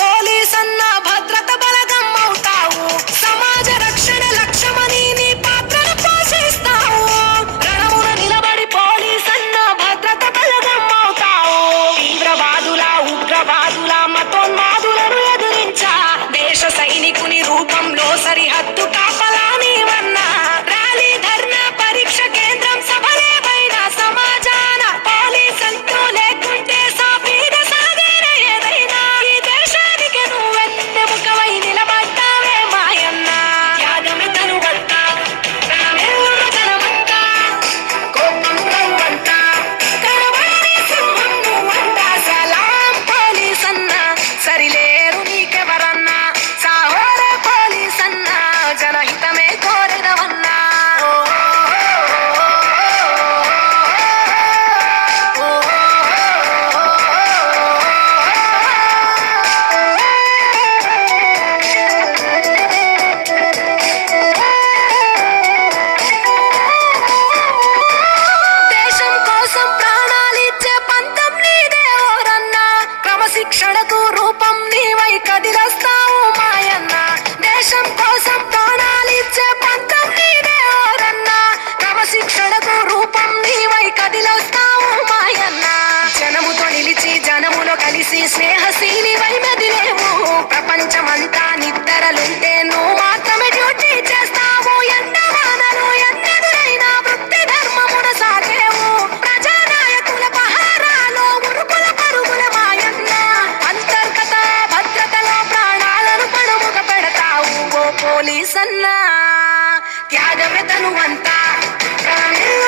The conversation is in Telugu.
పోలీసన్న భద్రత బలగం అవుతావు. సమాజ రక్షణ లక్ష్యమని నీ పాత్రను పోషిస్తావు. నిలబడి పోలీసన్న భద్రత బలగం అవుతావు. తీవ్రవాదుల ఉగ్రవాదుల మతోన్మాదులను ఎదురించా. దేశ సైనికుని రూపంలో సరిహద్దు చేసి జనములో కలిసి స్నేహశీలి వైమెదిలేవు ప్రపంచమంతా నిద్రలుంటే నువ్వు మాత్రమే డ్యూటీ చేస్తావు. ఎండవానలు ఎన్నెదురైనా వృత్తి ధర్మమున సాగేవు. ప్రజానాయకుల పహారాలో ఉరుకుల పరుగుల మాయన్న అంతర్గత భద్రతలో ప్రాణాలను పడుముక పెడతావు. ఓ పోలీసన్నా త్యాగమే తనువంతా ప్రాణుల